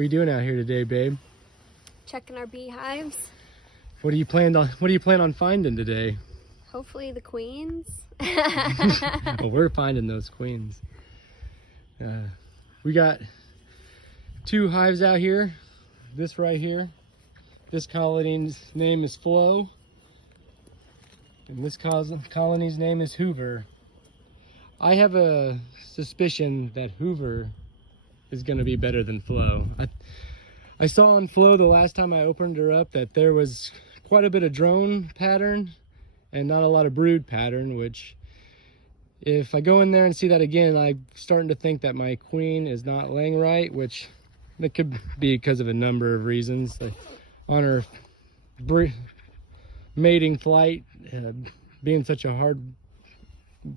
What are you doing out here today, babe? Checking our beehives. What do you plan on finding today? Hopefully the queens. Well, we're finding those queens. We got 2 hives out here. This right here. This colony's name is Flo. And this colony's name is Hoover. I have a suspicion that Hoover is going to be better than Flo. I saw on Flo the last time I opened her up that there was quite a bit of drone pattern and not a lot of brood pattern, which if I go in there and see that again, I'm starting to think that my queen is not laying right, which it could be because of a number of reasons. Like on her mating flight, being such a hard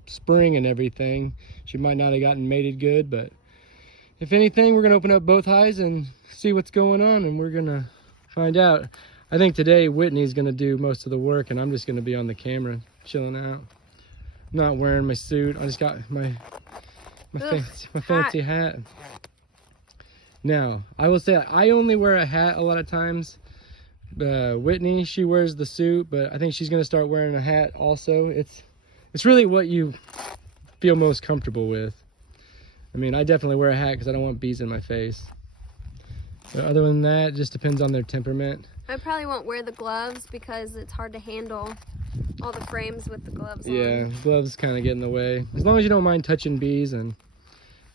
spring and everything, she might not have gotten mated good. But if anything, we're gonna open up both hives and see what's going on, and we're gonna find out. I think today Whitney's gonna do most of the work, and I'm just gonna be on the camera chilling out. I'm not wearing my suit. I just got my fancy hat. Now, I will say I only wear a hat a lot of times. Whitney, she wears the suit, but I think she's gonna start wearing a hat also. It's really what you feel most comfortable with. I mean, I definitely wear a hat because I don't want bees in my face. But other than that, it just depends on their temperament. I probably won't wear the gloves because it's hard to handle all the frames with the gloves on. Yeah, gloves kind of get in the way. As long as you don't mind touching bees, and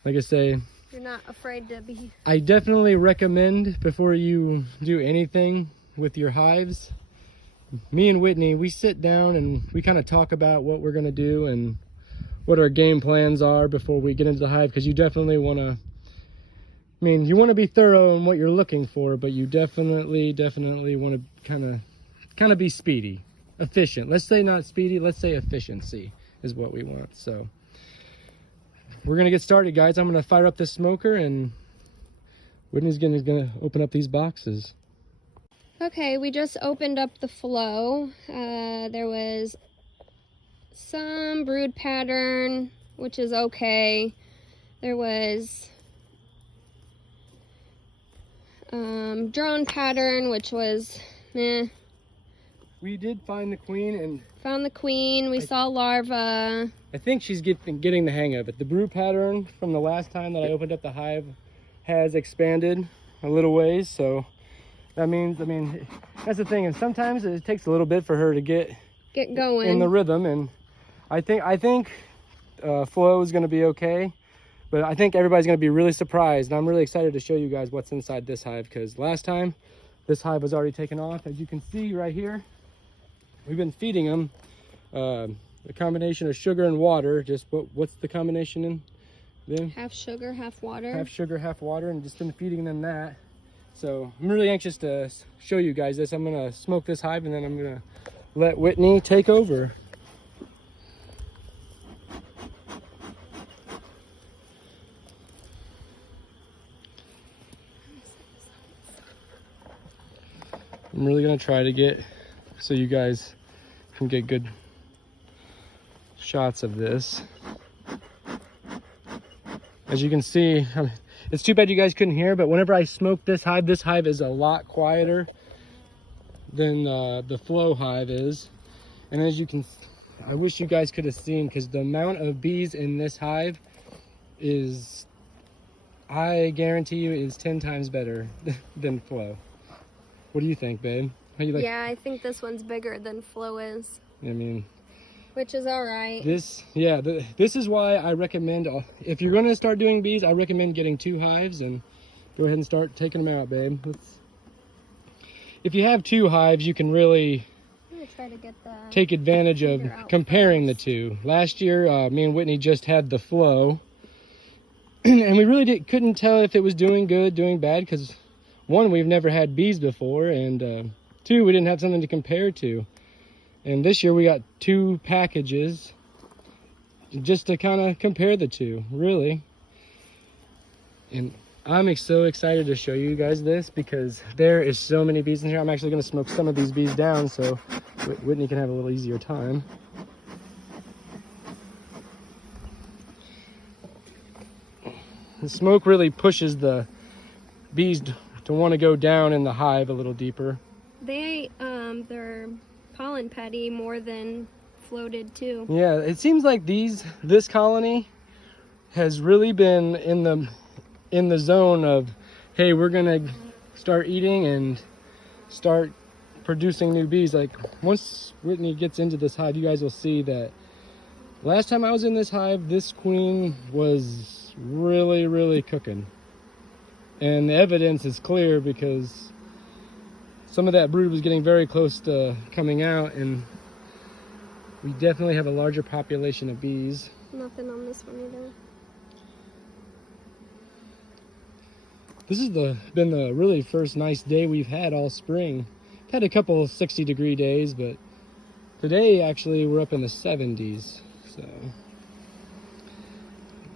like I say, you're not afraid to be. I definitely recommend before you do anything with your hives, me and Whitney, we sit down and we kind of talk about what we're going to do and what our game plans are before we get into the hive, because you definitely want to, I mean, you want to be thorough in what you're looking for, but you definitely want to kind of be speedy, efficient. Let's say not speedy, let's say efficiency is what we want. So we're going to get started, guys. I'm going to fire up this smoker and Whitney's going to open up these boxes. Okay, we just opened up the Flo. There was some brood pattern, which is okay. There was drone pattern, which was meh. We did find the queen, and found the queen. We saw larva. I think she's getting the hang of it. The brood pattern from the last time that I opened up the hive has expanded a little ways, so that means, I mean, that's the thing, and sometimes it takes a little bit for her to get going in the rhythm, and I think Flo is going to be okay, but I think everybody's going to be really surprised, and I'm really excited to show you guys what's inside this hive, because last time this hive was already taken off. As you can see right here, we've been feeding them a combination of sugar and water. Just what's the combination in them? Half sugar, half water. Half sugar, half water, and just been feeding them that. So I'm really anxious to show you guys this. I'm gonna smoke this hive and then I'm gonna let Whitney take over. I'm really gonna try to get so you guys can get good shots of this. As you can see, it's too bad you guys couldn't hear, but whenever I smoke this hive is a lot quieter than the Flo hive is. And as you can, I wish you guys could have seen, because the amount of bees in this hive is, I guarantee you, is 10 times better than Flo. What do you think, babe? How you like? Yeah, I think this one's bigger than Flo is. I mean, which is all right. This is why I recommend, if you're going to start doing bees, I recommend getting 2 hives and go ahead and start taking them out, babe. If you have 2 hives, you can really try to get take advantage of comparing the 2. Last year, me and Whitney just had the Flo, and we really couldn't tell if it was doing good, doing bad, because 1, we've never had bees before, and 2, we didn't have something to compare to. And this year we got 2 packages just to kind of compare the 2, really. And I'm so excited to show you guys this because there is so many bees in here. I'm actually going to smoke some of these bees down so Whitney can have a little easier time. The smoke really pushes the bees to want to go down in the hive a little deeper. They their pollen petty more than floated too. Yeah, it seems like this colony has really been in the zone of, hey, we're gonna start eating and start producing new bees. Like once Whitney gets into this hive, you guys will see that last time I was in this hive, this queen was really cooking. And the evidence is clear because some of that brood was getting very close to coming out, and we definitely have a larger population of bees. Nothing on this one either. This has been the really first nice day we've had all spring. Had a couple of 60-degree days, but today actually we're up in the 70s. So,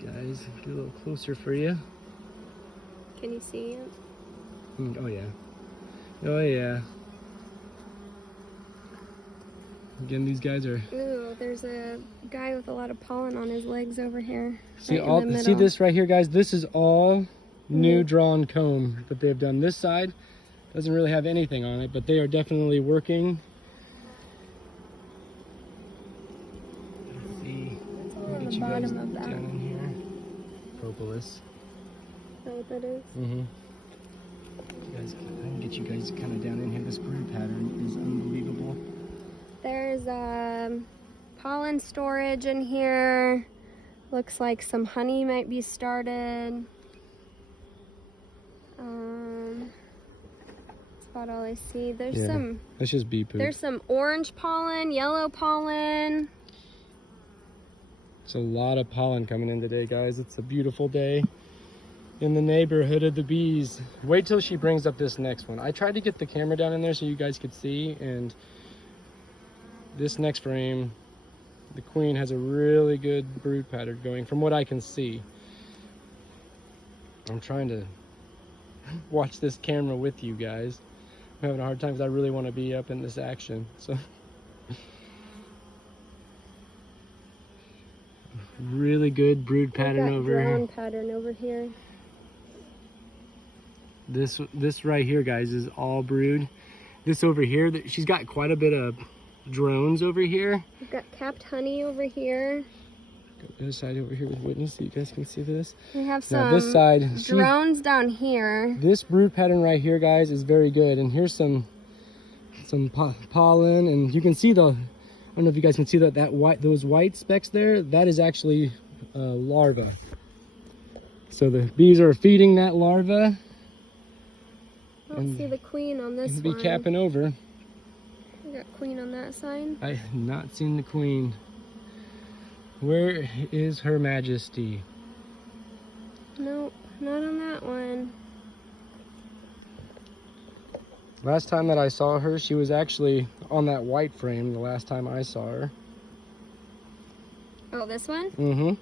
guys, get a little closer for you. Can you see it? Oh yeah. Oh yeah. Again, these guys are. Ooh, there's a guy with a lot of pollen on his legs over here. See right in the see middle. this right here, guys? This is all new drawn comb that they've done. This side doesn't really have anything on it, but they are definitely working. Let's see. It's all on Get the you guys bottom of that. down in here. Propolis. Is that what that is? Mm-hmm. Guys, I can get you guys kind of down in here. This brood pattern is unbelievable. There's pollen storage in here. Looks like some honey might be started. That's about all I see. There's That's just bee poop. There's some orange pollen, yellow pollen. It's a lot of pollen coming in today, guys. It's a beautiful day in the neighborhood of the bees. Wait till she brings up this next one. I tried to get the camera down in there so you guys could see, and this next frame, the queen has a really good brood pattern going from what I can see. I'm trying to watch this camera with you guys. I'm having a hard time because I really want to be up in this action. So really good brood pattern over here. Pattern over here. This right here, guys, is all brood. This over here, she's got quite a bit of drones over here. We've got capped honey over here. Got the other side over here with Whitney so you guys can see this. We have some this side, drones down here. This brood pattern right here, guys, is very good. And here's some pollen, and you can see I don't know if you guys can see those white specks there. That is actually larva. So the bees are feeding that larva. I don't see the queen on this one. Be capping over. We got queen on that side. I have not seen the queen. Where is Her Majesty? Nope, not on that one. Last time that I saw her, she was actually on that white frame the last time I saw her. Oh, this one? Mm-hmm.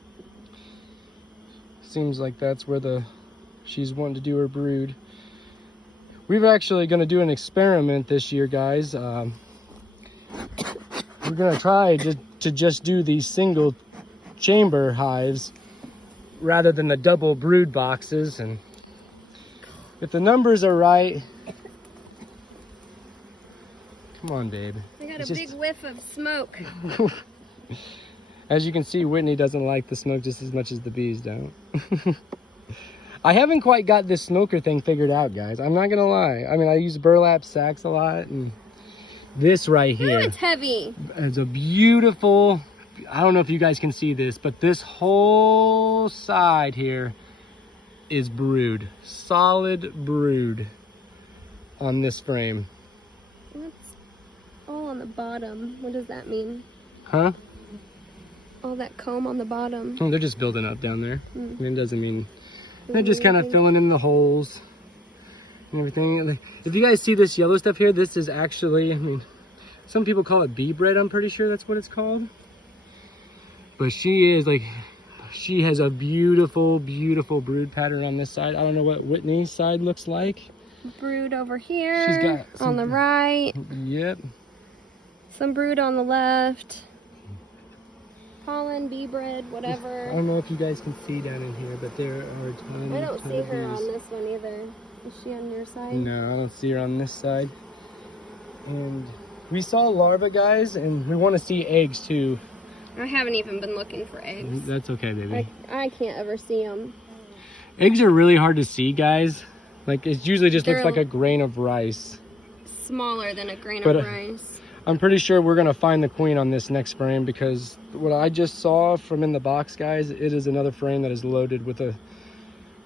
Seems like that's where she's wanting to do her brood. We're actually going to do an experiment this year, guys. We're going to try to just do these single chamber hives rather than the double brood boxes. And if the numbers are right... Come on, babe. I got a big whiff of smoke. As you can see, Whitney doesn't like the smoke just as much as the bees don't. I haven't quite got this smoker thing figured out, guys. I'm not gonna lie. I mean, I use burlap sacks a lot, and this right here. Oh, it's heavy. It's a beautiful, I don't know if you guys can see this, but this whole side here is brood. Solid brood on this frame. What's all on the bottom? What does that mean? Huh? All that comb on the bottom. Oh, they're just building up down there. I mean, it doesn't mean... They're just kind of filling in the holes and everything. If you guys see this yellow stuff here, this is actually, I mean, some people call it bee bread. I'm pretty sure that's what it's called. But she has a beautiful, beautiful brood pattern on this side. I don't know what Whitney's side looks like. Brood over here. She's got some, on the right. Yep. Some brood on the left. pollen, bee bread, I whatever. don't know if you guys can see down in here, but there are a ton, I don't ton see of her bees. on this one either. Is she on your side? No, I don't see her on this side. And we saw larvae, guys, and we want to see eggs too. I haven't even been looking for eggs. That's okay, baby. I can't ever see them. Eggs are really hard to see, guys. Like, it usually just looks They're like a grain of rice. Smaller than a grain But, of rice. I'm pretty sure we're gonna find the queen on this next frame, because what I just saw from in the box, guys, it is another frame that is loaded with a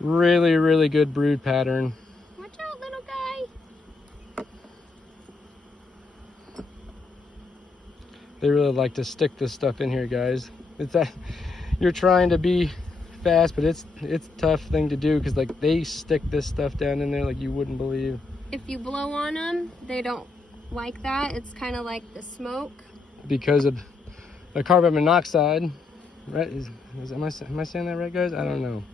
really, really good brood pattern. Watch out, little guy. They really like to stick this stuff in here, guys. It's that you're trying to be fast, but it's a tough thing to do, because like they stick this stuff down in there like you wouldn't believe. If you blow on them, they don't like that. It's kind of like the smoke. Because of the carbon monoxide, right? Am I saying that right, guys? I don't know.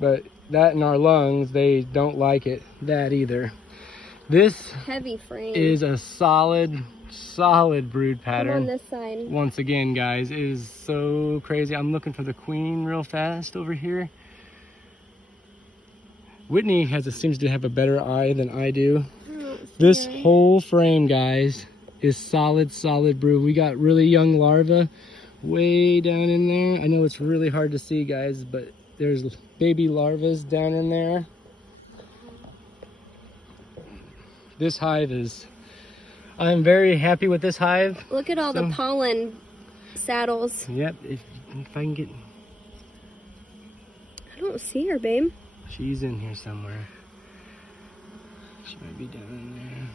But that in our lungs, they don't like it, that either. This Heavy frame. is a solid brood pattern. Come on this side. Once again, guys, it is so crazy. I'm looking for the queen real fast over here. Whitney seems to have a better eye than I do. This whole frame, guys, is solid brood. We got really young larvae way down in there. I know it's really hard to see, guys, but there's baby larvae down in there. This hive I'm very happy with this hive. Look at all the pollen saddles. Yep, if I can get... I don't see her, babe. She's in here somewhere. She might be down in there.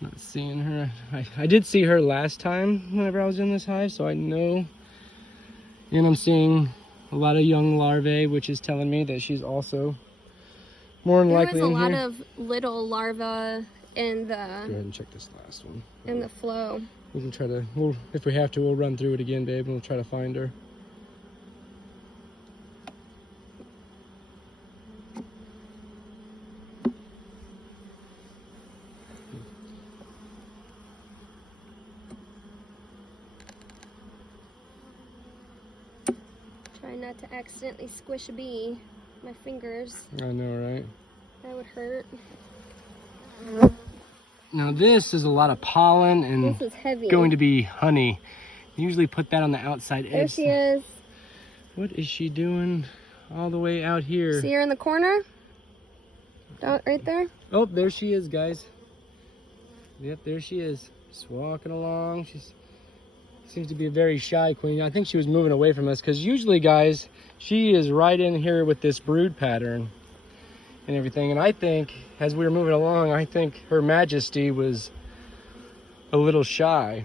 Not seeing her. I did see her last time whenever I was in this hive, so I know. And I'm seeing a lot of young larvae, which is telling me that she's also more than likely in here. There was a lot of little larvae in the... Go ahead and check this last one. In the flow. We can try to, if we have to, we'll run through it again, babe, and we'll try to find her. Try not to accidentally squish a bee. My fingers. I know, right? That would hurt. Now this is a lot of pollen and this is heavy. Going to be honey. Usually put that on the outside edge. There she is. What is she doing all the way out here? See her in the corner? Right there? Oh, there she is, guys. Yep, there she is. Just walking along. She seems to be a very shy queen. I think she was moving away from us, because usually, guys, she is right in here with this brood pattern and everything. And I think, as we were moving along, I think Her Majesty was a little shy.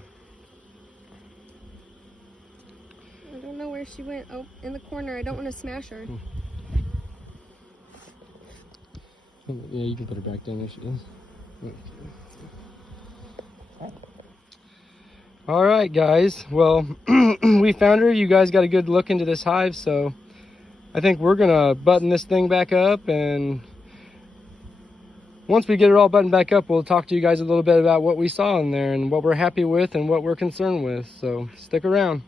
I don't know where she went. Oh, in the corner. I don't want to smash her. Yeah, you can put her back down. There she is. All right, guys. Well, we found her. You guys got a good look into this hive, so I think we're gonna button this thing back up, and once we get it all buttoned back up, we'll talk to you guys a little bit about what we saw in there and what we're happy with and what we're concerned with. So stick around.